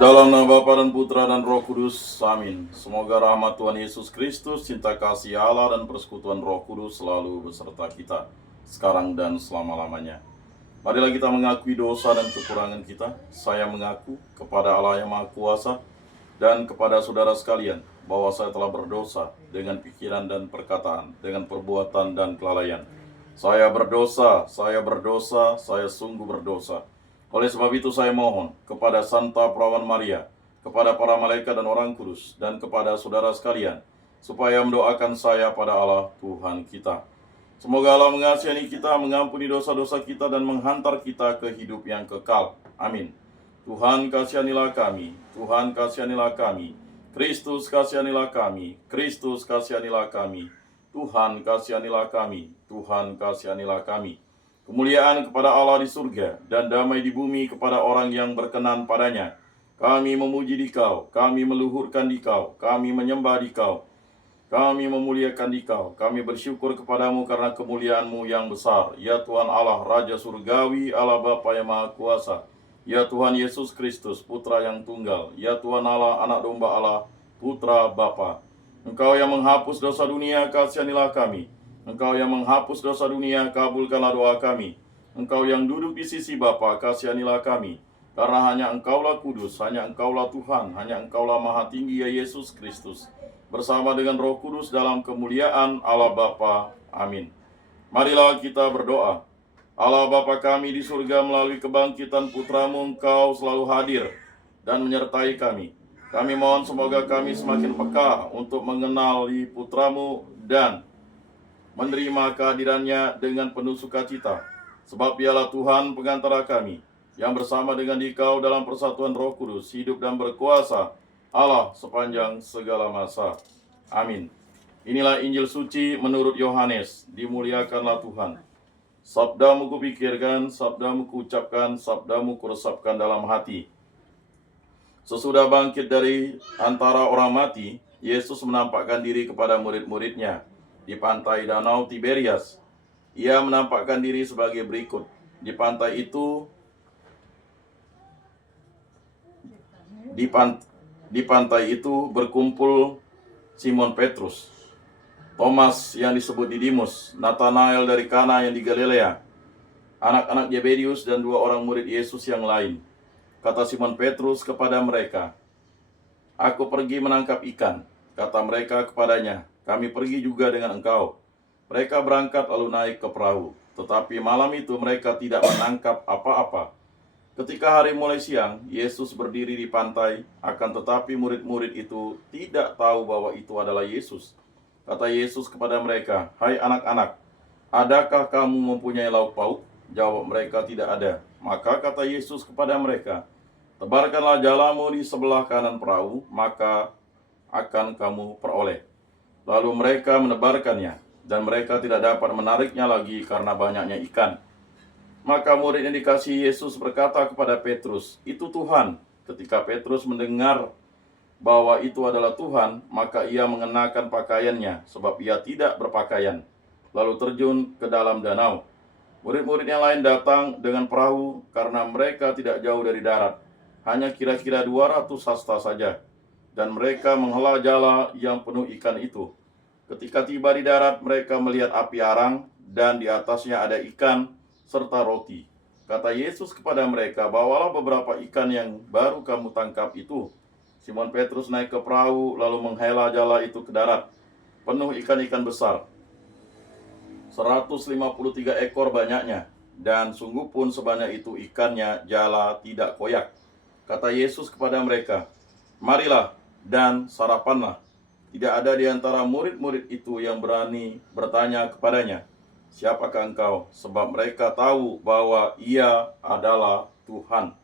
Dalam nama Bapa dan Putra dan Roh Kudus, amin. Semoga rahmat Tuhan Yesus Kristus, cinta kasih Allah dan persekutuan Roh Kudus selalu beserta kita, sekarang dan selama-lamanya. Marilah kita mengakui dosa dan kekurangan kita. Saya mengaku kepada Allah yang Maha Kuasa dan kepada saudara sekalian bahwa saya telah berdosa dengan pikiran dan perkataan, dengan perbuatan dan kelalaian. Saya berdosa, saya sungguh berdosa. Oleh sebab itu saya mohon kepada Santa Perawan Maria, kepada para malaikat dan orang kudus, dan kepada saudara sekalian, supaya mendoakan saya pada Allah Tuhan kita. Semoga Allah mengasihani kita, mengampuni dosa-dosa kita, dan menghantar kita ke hidup yang kekal. Amin. Tuhan kasihanilah kami, Tuhan kasihanilah kami, Kristus kasihanilah kami, Kristus kasihanilah kami, Tuhan kasihanilah kami, Tuhan kasihanilah kami. Kemuliaan kepada Allah di surga dan damai di bumi kepada orang yang berkenan padanya. Kami memuji Dikau, kami meluhurkan Dikau, kami menyembah Dikau, kami memuliakan Dikau, kami bersyukur kepadamu karena kemuliaan-Mu yang besar. Ya Tuhan Allah, Raja Surgawi, Allah Bapa yang Maha Kuasa. Ya Tuhan Yesus Kristus, Putra yang tunggal. Ya Tuhan Allah, Anak Domba Allah, Putra Bapa. Engkau yang menghapus dosa dunia, kasihanilah kami. Engkau yang menghapus dosa dunia, kabulkanlah doa kami. Engkau yang duduk di sisi Bapa, kasihanilah kami. Karena hanya Engkaulah kudus, hanya Engkaulah Tuhan, hanya Engkaulah Maha Tinggi ya Yesus Kristus. Bersama dengan Roh Kudus dalam kemuliaan Allah Bapa. Amin. Marilah kita berdoa. Allah Bapa kami di surga, melalui kebangkitan Putra-Mu, Engkau selalu hadir dan menyertai kami. Kami mohon semoga kami semakin peka untuk mengenali Putra-Mu dan menerima kehadirannya dengan penuh sukacita. Sebab Dialah Tuhan pengantara kami, yang bersama dengan Dikau dalam persatuan Roh Kudus, hidup dan berkuasa Allah sepanjang segala masa. Amin. Inilah Injil suci menurut Yohanes. Dimuliakanlah Tuhan. Sabdamu kupikirkan, sabdamu kuucapkan, sabdamu kuresapkan dalam hati. Sesudah bangkit dari antara orang mati, Yesus menampakkan diri kepada murid-muridnya di pantai Danau Tiberias. Ia menampakkan diri sebagai berikut. Di pantai itu, di pantai itu berkumpul Simon Petrus, Thomas yang disebut Didimus, Nathanael dari Kana yang di Galilea, anak-anak Zebedius, dan dua orang murid Yesus yang lain. Kata Simon Petrus kepada mereka, "Aku pergi menangkap ikan." Kata mereka kepadanya, "Kami pergi juga dengan engkau." Mereka berangkat lalu naik ke perahu. Tetapi malam itu mereka tidak menangkap apa-apa. Ketika hari mulai siang, Yesus berdiri di pantai, akan tetapi murid-murid itu tidak tahu bahwa itu adalah Yesus. Kata Yesus kepada mereka, "Hai anak-anak, adakah kamu mempunyai lauk pauk?" Jawab mereka, "Tidak ada." Maka kata Yesus kepada mereka, "Tebarkanlah jalamu di sebelah kanan perahu, maka akan kamu peroleh." Lalu mereka menebarkannya, dan mereka tidak dapat menariknya lagi karena banyaknya ikan. Maka murid yang dikasihi Yesus berkata kepada Petrus, "Itu Tuhan." Ketika Petrus mendengar bahwa itu adalah Tuhan, maka ia mengenakan pakaiannya, sebab ia tidak berpakaian, lalu terjun ke dalam danau. Murid-murid yang lain datang dengan perahu karena mereka tidak jauh dari darat, hanya kira-kira 200 hasta saja, dan mereka menghela jala yang penuh ikan itu. Ketika tiba di darat, mereka melihat api arang, dan di atasnya ada ikan serta roti. Kata Yesus kepada mereka, "Bawalah beberapa ikan yang baru kamu tangkap itu." Simon Petrus naik ke perahu, lalu menghela jala itu ke darat, penuh ikan-ikan besar, 153 ekor banyaknya, dan sungguh pun sebanyak itu ikannya, jala tidak koyak. Kata Yesus kepada mereka, "Marilah dan sarapanlah." Tidak ada di antara murid-murid itu yang berani bertanya kepadanya, "Siapakah engkau?" Sebab mereka tahu bahwa ia adalah Tuhan.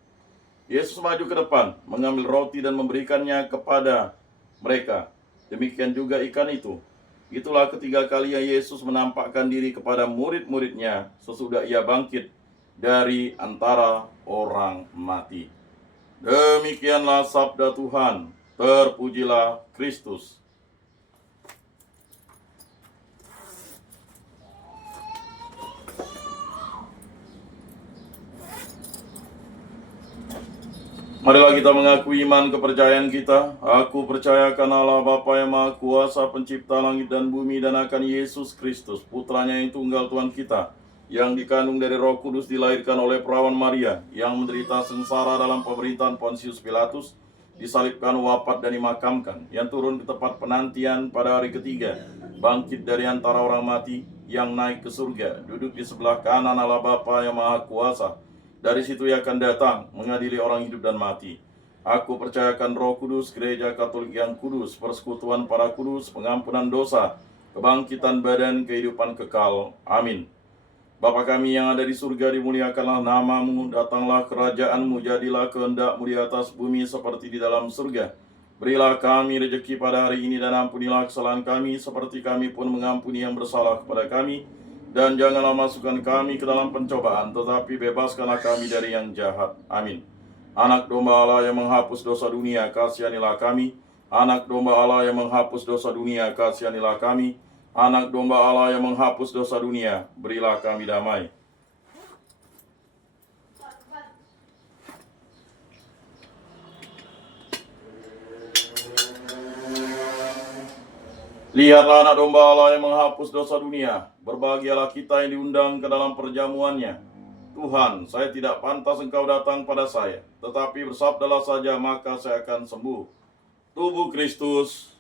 Yesus maju ke depan, mengambil roti dan memberikannya kepada mereka. Demikian juga ikan itu. Itulah ketiga kalinya Yesus menampakkan diri kepada murid-muridnya sesudah ia bangkit dari antara orang mati. Demikianlah sabda Tuhan. Terpujilah Kristus. Marilah kita mengakui iman kepercayaan kita. Aku percaya akan Allah Bapa yang Maha Kuasa, pencipta langit dan bumi, dan akan Yesus Kristus, putranya yang tunggal Tuhan kita, yang dikandung dari Roh Kudus, dilahirkan oleh perawan Maria, yang menderita sengsara dalam pemerintahan Pontius Pilatus, disalibkan, wafat, dan dimakamkan, yang turun ke tempat penantian pada hari ketiga, bangkit dari antara orang mati, yang naik ke surga, duduk di sebelah kanan Allah Bapa yang Maha Kuasa. Dari situ ia akan datang mengadili orang hidup dan mati. Aku percayakan Roh Kudus, Gereja Katolik yang kudus, persekutuan para kudus, pengampunan dosa, kebangkitan badan, kehidupan kekal. Amin. Bapa kami yang ada di surga, dimuliakanlah namamu, datanglah kerajaanmu, jadilah kehendakmu di atas bumi seperti di dalam surga. Berilah kami rezeki pada hari ini, dan ampunilah kesalahan kami seperti kami pun mengampuni yang bersalah kepada kami. Dan janganlah masukkan kami ke dalam pencobaan, tetapi bebaskanlah kami dari yang jahat. Amin. Anak domba Allah yang menghapus dosa dunia, kasihanilah kami. Anak domba Allah yang menghapus dosa dunia, kasihanilah kami. Anak domba Allah yang menghapus dosa dunia, berilah kami damai. Lihatlah anak domba Allah yang menghapus dosa dunia. Berbahagialah kita yang diundang ke dalam perjamuannya. Tuhan, saya tidak pantas Engkau datang pada saya, tetapi bersabdalah saja, maka saya akan sembuh. Tubuh Kristus.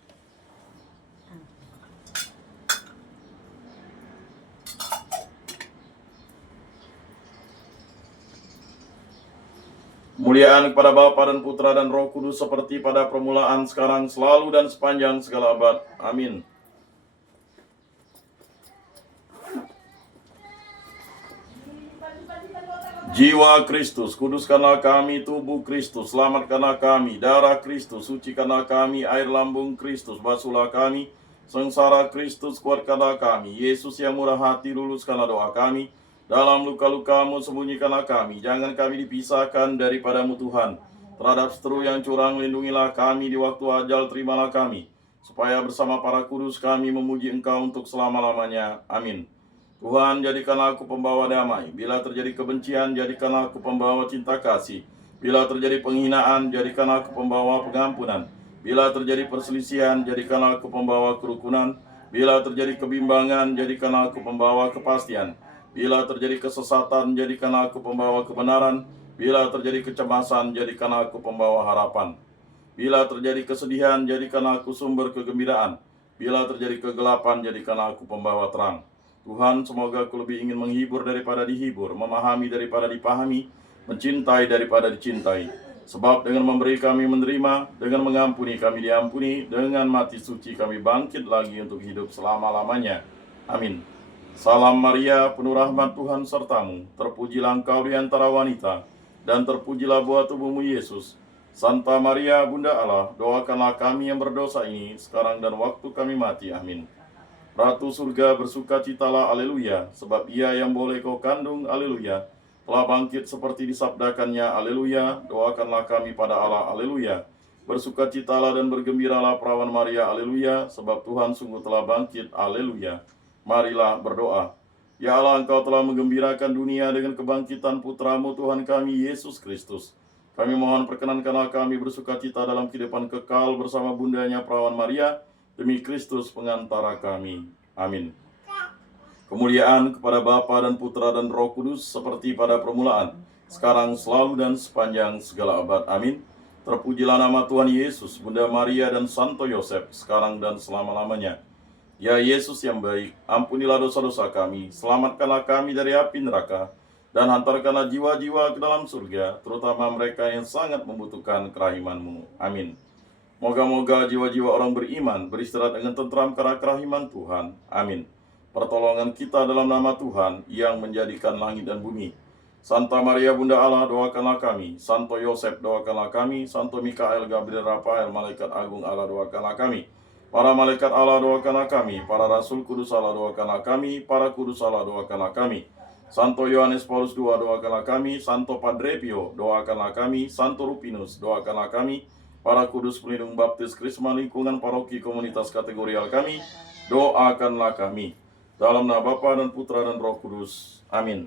Kemuliaan kepada Bapa dan Putra dan Roh Kudus, seperti pada permulaan, sekarang, selalu, dan sepanjang segala abad. Amin. Jiwa Kristus, kuduskanlah kami. Tubuh Kristus, selamatkanlah kami. Darah Kristus, sucikanlah kami. Air lambung Kristus, basuhlah kami. Sengsara Kristus, kuatkanlah kami. Yesus yang murah hati, luluskanlah doa kami. Dalam luka-lukamu sembunyikanlah kami. Jangan kami dipisahkan daripadamu Tuhan. Terhadap seteru yang curang, lindungilah kami. Di waktu ajal, terimalah kami, supaya bersama para kudus kami memuji Engkau untuk selama-lamanya. Amin. Tuhan, jadikanlah aku pembawa damai. Bila terjadi kebencian, jadikanlah aku pembawa cinta kasih. Bila terjadi penghinaan, jadikanlah aku pembawa pengampunan. Bila terjadi perselisihan, jadikanlah aku pembawa kerukunan. Bila terjadi kebimbangan, jadikanlah aku pembawa kepastian. Bila terjadi kesesatan, jadikanlah aku pembawa kebenaran. Bila terjadi kecemasan, jadikanlah aku pembawa harapan. Bila terjadi kesedihan, jadikanlah aku sumber kegembiraan. Bila terjadi kegelapan, jadikanlah aku pembawa terang. Tuhan, semoga aku lebih ingin menghibur daripada dihibur, memahami daripada dipahami, mencintai daripada dicintai. Sebab dengan memberi kami menerima, dengan mengampuni kami diampuni, dengan mati suci kami bangkit lagi untuk hidup selama-lamanya. Amin. Salam Maria, penuh rahmat Tuhan sertamu, terpujilah engkau di antara wanita, dan terpujilah buah tubuhmu Yesus. Santa Maria, Bunda Allah, doakanlah kami yang berdosa ini, sekarang dan waktu kami mati. Amin. Ratu surga, bersukacitalah, aleluya, sebab ia yang boleh kau kandung, aleluya, telah bangkit seperti disabdakannya, aleluya. Doakanlah kami pada Allah, aleluya. Bersukacitalah dan bergembiralah perawan Maria, aleluya, sebab Tuhan sungguh telah bangkit, aleluya. Marilah berdoa. Ya Allah, Engkau telah menggembirakan dunia dengan kebangkitan Putramu Tuhan kami, Yesus Kristus. Kami mohon perkenankanlah kami bersukacita dalam kehidupan kekal bersama bundanya perawan Maria, demi Kristus pengantara kami. Amin. Kemuliaan kepada Bapa dan Putra dan Roh Kudus, seperti pada permulaan, sekarang, selalu, dan sepanjang segala abad. Amin. Terpujilah nama Tuhan Yesus, Bunda Maria, dan Santo Yosef, sekarang dan selama-lamanya. Ya Yesus yang baik, ampunilah dosa-dosa kami, selamatkanlah kami dari api neraka, dan hantarkanlah jiwa-jiwa ke dalam surga, terutama mereka yang sangat membutuhkan kerahiman-Mu. Amin. Moga-moga jiwa-jiwa orang beriman beristirahat dengan tentram karena kerahiman Tuhan. Amin. Pertolongan kita dalam nama Tuhan yang menjadikan langit dan bumi. Santa Maria Bunda Allah, doakanlah kami. Santo Yosef, doakanlah kami. Santo Mikael, Gabriel, Rafael, Malaikat Agung Allah, doakanlah kami. Para malaikat Allah, doakanlah kami. Para rasul kudus Allah, doakanlah kami. Para kudus Allah, doakanlah kami. Santo Yohanes Paulus II, doakanlah kami. Santo Padre Pio, doakanlah kami. Santo Rupinus, doakanlah kami. Para kudus pelindung baptis Krisma lingkungan paroki komunitas kategorial kami, doakanlah kami. Dalam nama Bapa dan Putra dan Roh Kudus. Amin.